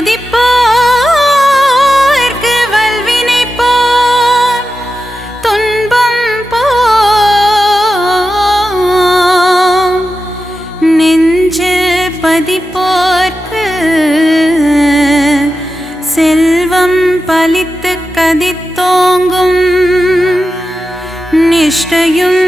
துதிப்போர்க்கு வல்வினை போம் துன்பம் போம் நெஞ்சில் பதிப்போர்க்கு செல்வம் பலித்து கதித்தோங்கும் நிஷ்டையும்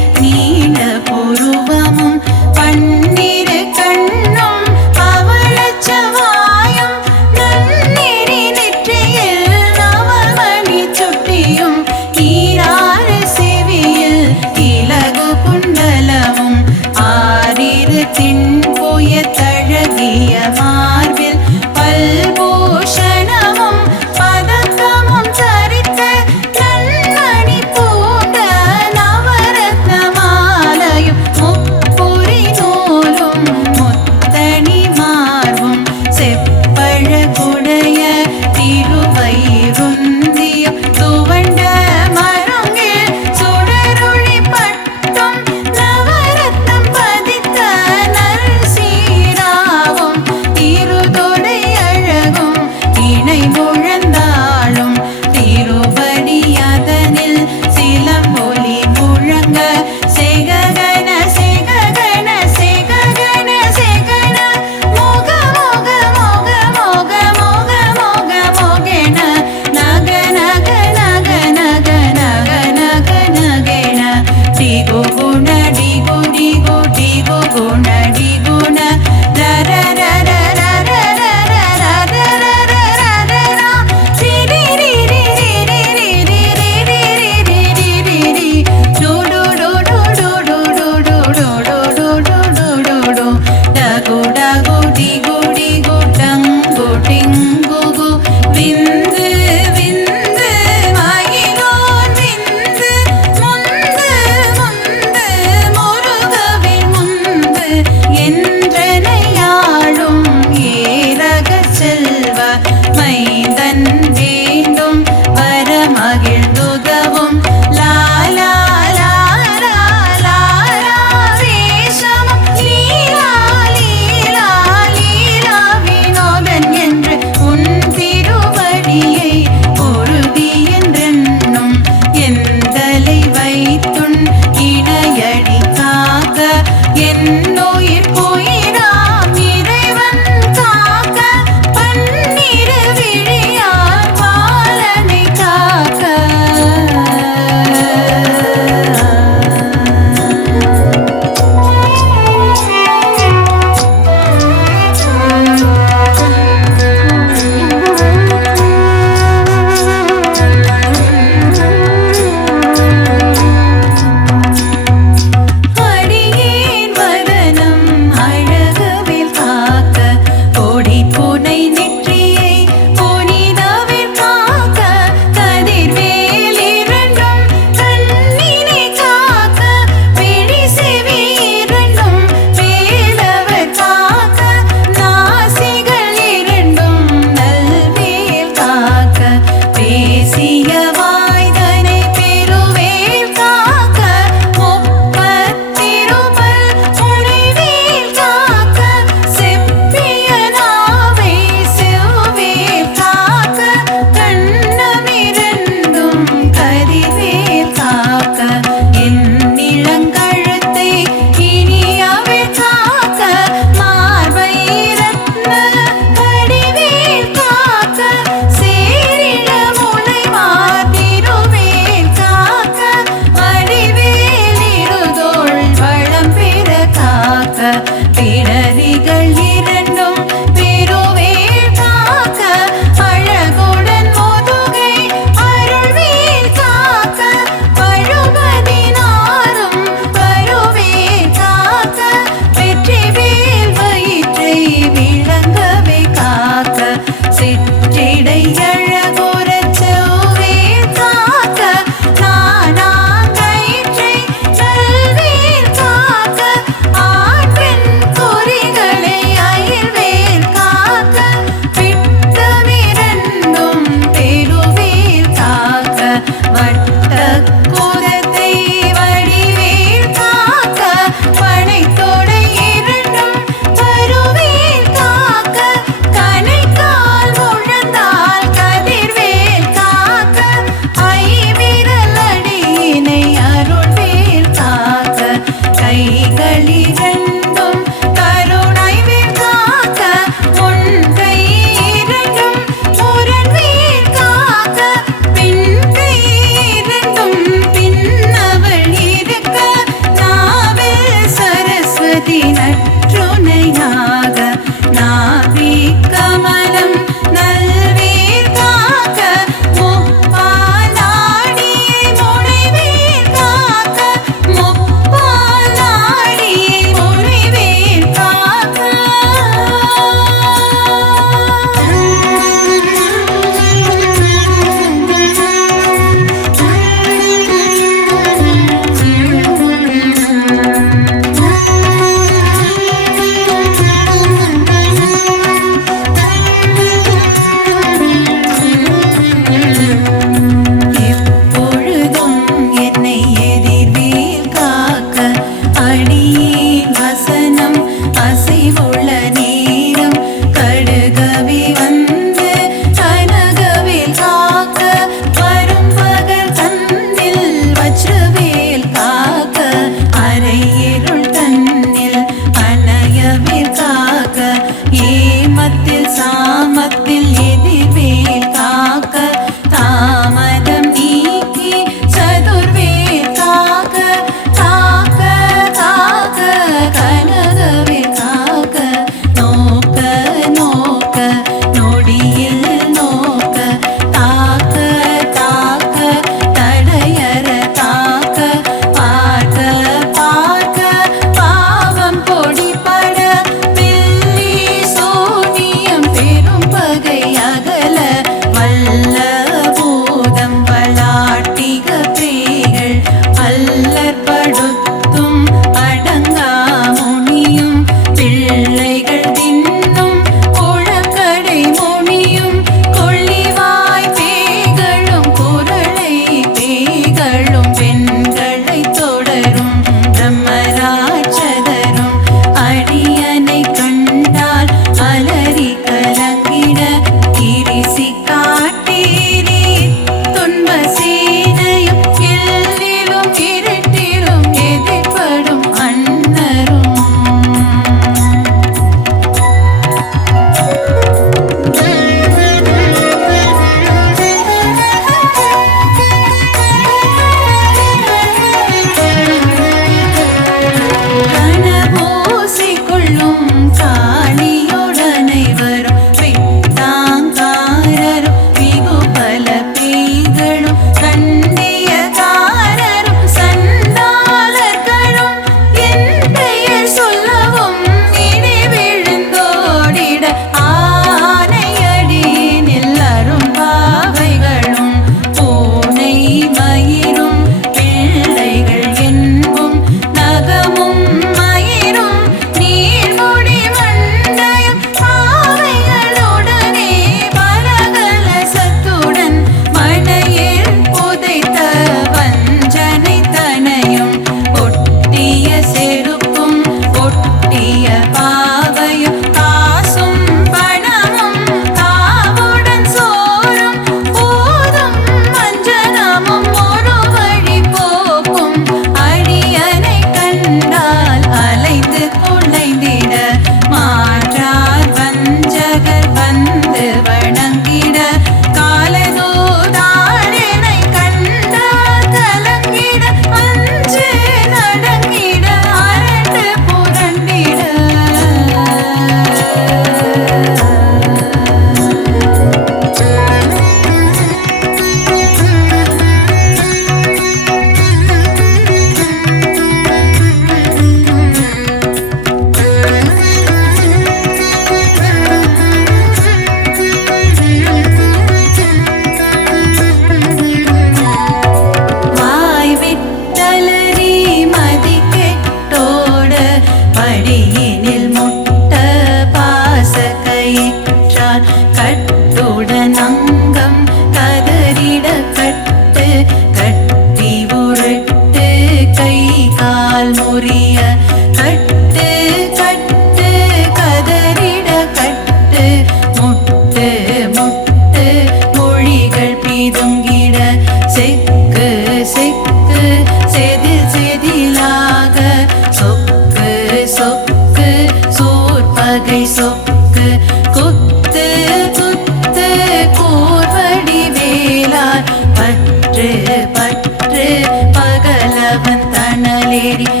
lady.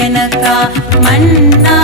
எனக்கா மன்னா